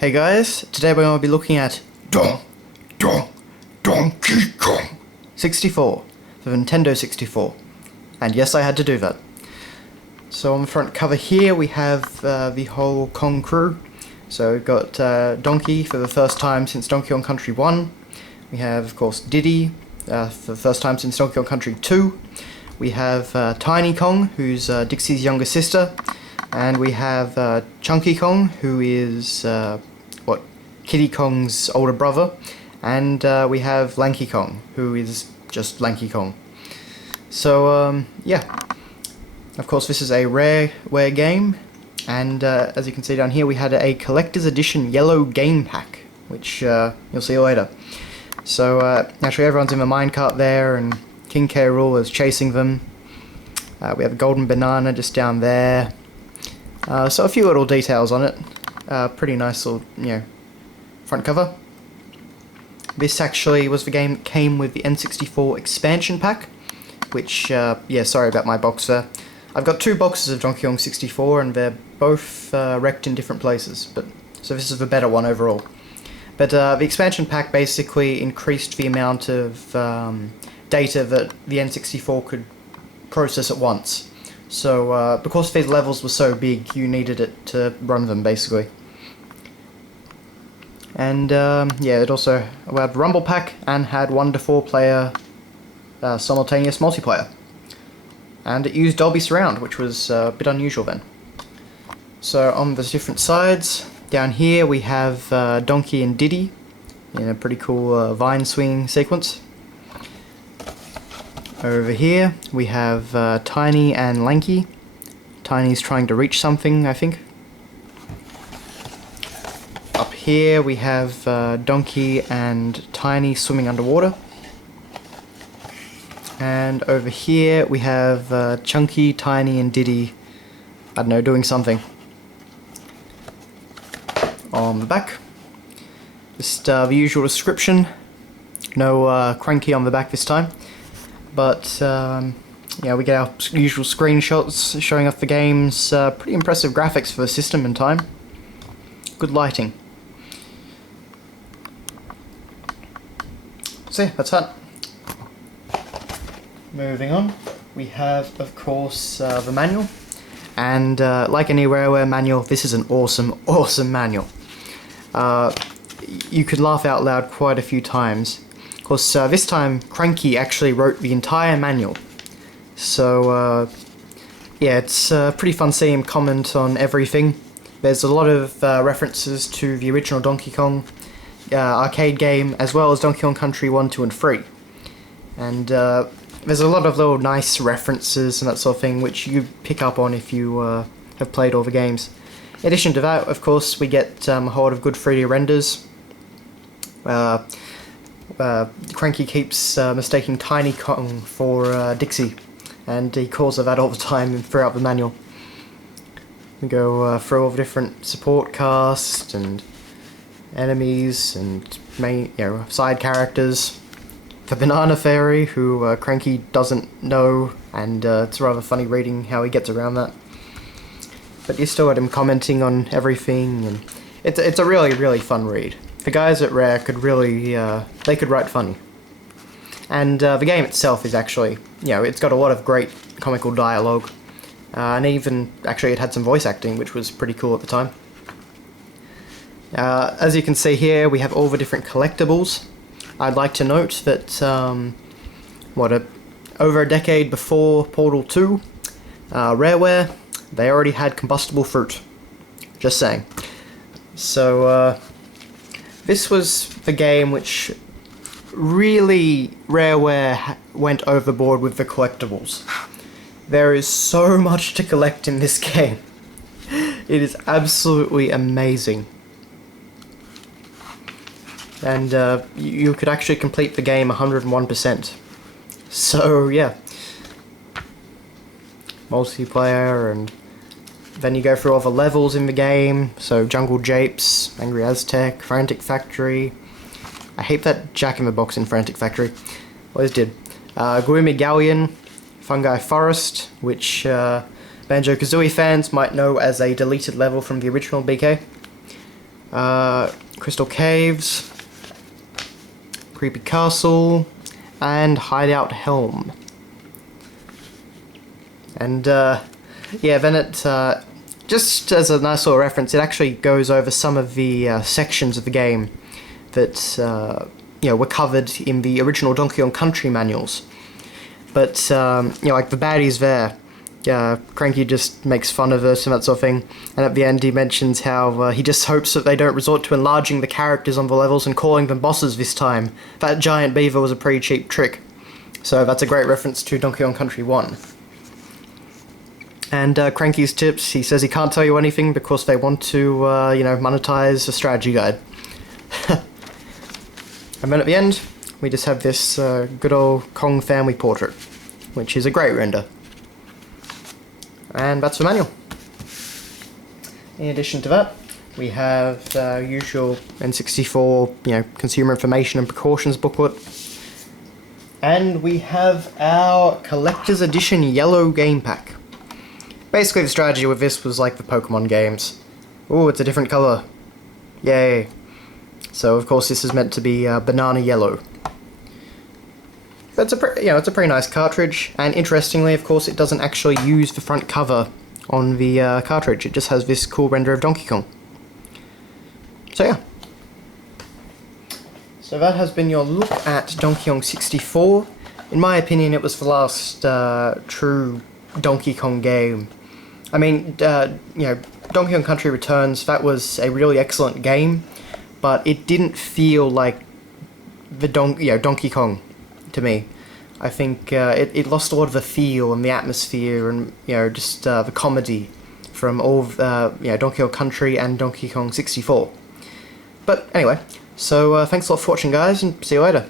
Hey guys, today we're going to be looking at Donkey Kong 64 for Nintendo 64. And yes, I had to do that. So on the front cover here we have the whole Kong crew. So we've got Donkey for the first time since Donkey Kong Country 1. We have, of course, Diddy for the first time since Donkey Kong Country 2. We have Tiny Kong, who's Dixie's younger sister. And we have Chunky Kong, who is Kiddy Kong's older brother. And we have Lanky Kong, who is just Lanky Kong. So, yeah. Of course, this is a rareware game. And as you can see down here, we had a collector's edition yellow game pack, which you'll see later. So, naturally, everyone's in the minecart there, and King K. Rool is chasing them. We have a golden banana just down there. So a few little details on it. Pretty nice little, front cover. This actually was the game that came with the N64 expansion pack, which, yeah, sorry about my box there. I've got two boxes of Donkey Kong 64 and they're both wrecked in different places, so this is the better one overall. But the expansion pack basically increased the amount of data that the N64 could process at once. So because these levels were so big, you needed it to run them basically. And yeah, it also had Rumble Pack and had 1 to 4 player simultaneous multiplayer. And it used Dolby Surround, which was a bit unusual then. So on the different sides, down here we have Donkey and Diddy in a pretty cool vine swinging sequence. Over here we have Tiny and Lanky. Tiny's trying to reach something, I think. Up here we have Donkey and Tiny swimming underwater. And over here we have Chunky, Tiny and Diddy, I don't know, doing something. On the back, just the usual description. No cranky on the back this time. But yeah, we get our usual screenshots showing off the game's pretty impressive graphics for the system and time. Good lighting. So yeah, that's that. Moving on, we have, of course, the manual. And like any rareware manual, this is an awesome manual. You could laugh out loud quite a few times. Of course, this time, Cranky actually wrote the entire manual. So, yeah, it's pretty fun seeing him comment on everything. There's a lot of references to the original Donkey Kong arcade game, as well as Donkey Kong Country 1, 2 and 3. And there's a lot of little nice references and that sort of thing, which you pick up on if you have played all the games. In addition to that, of course, we get a whole lot of good 3D renders. Cranky keeps mistaking Tiny Kong for Dixie, and he calls her that all the time throughout the manual. We go through all the different support cast and enemies and main, side characters. The Banana Fairy, who Cranky doesn't know, and it's rather funny reading how he gets around that. But you still had him commenting on everything, and it's a really fun read. The guys at Rare could really, they could write funny. And the game itself is actually, it's got a lot of great comical dialogue. And even, actually, it had some voice acting, which was pretty cool at the time. As you can see here, we have all the different collectibles. I'd like to note that, over a decade before Portal 2, Rareware, they already had combustible fruit. Just saying. So, this was the game which really Rareware went overboard with the collectibles. There is so much to collect in this game. It is absolutely amazing. And you could actually complete the game 101%. So yeah. Multiplayer, and then you go through all the levels in the game. So Jungle Japes, Angry Aztec, Frantic Factory. I hate that Jack-in-the-Box in Frantic Factory. Always did. Gloomy Galleon, Fungi Forest, which Banjo-Kazooie fans might know as a deleted level from the original BK. Crystal Caves, Creepy Castle, and Hideout Helm. And yeah, then it, just as a nice little reference, it actually goes over some of the sections of the game that you know, were covered in the original Donkey Kong Country manuals. But you know, like the baddies there, Cranky just makes fun of us and that sort of thing, and at the end he mentions how he just hopes that they don't resort to enlarging the characters on the levels and calling them bosses this time. That giant beaver was a pretty cheap trick. So that's a great reference to Donkey Kong Country 1. And Cranky's tips, he says he can't tell you anything because they want to, you know, monetize a strategy guide. And then at the end, we just have this good old Kong family portrait, which is a great render. And that's the manual. In addition to that, we have the usual N64, you know, consumer information and precautions booklet. And we have our Collector's Edition Yellow Game Pack. Basically, the strategy with this was like the Pokemon games. Ooh, it's a different colour. Yay. So, of course, this is meant to be banana yellow. It's a, you know, it's a pretty nice cartridge, and interestingly, of course, it doesn't actually use the front cover on the cartridge. It just has this cool render of Donkey Kong. So, yeah. So that has been your look at Donkey Kong 64. In my opinion, it was the last true Donkey Kong game. I mean, you know, Donkey Kong Country Returns, that was a really excellent game, but it didn't feel like the Donkey Kong to me. I think it lost a lot of the feel and the atmosphere and, you know, just the comedy from all of, you know, Donkey Kong Country and Donkey Kong 64. But anyway, so thanks a lot for watching, guys, and see you later.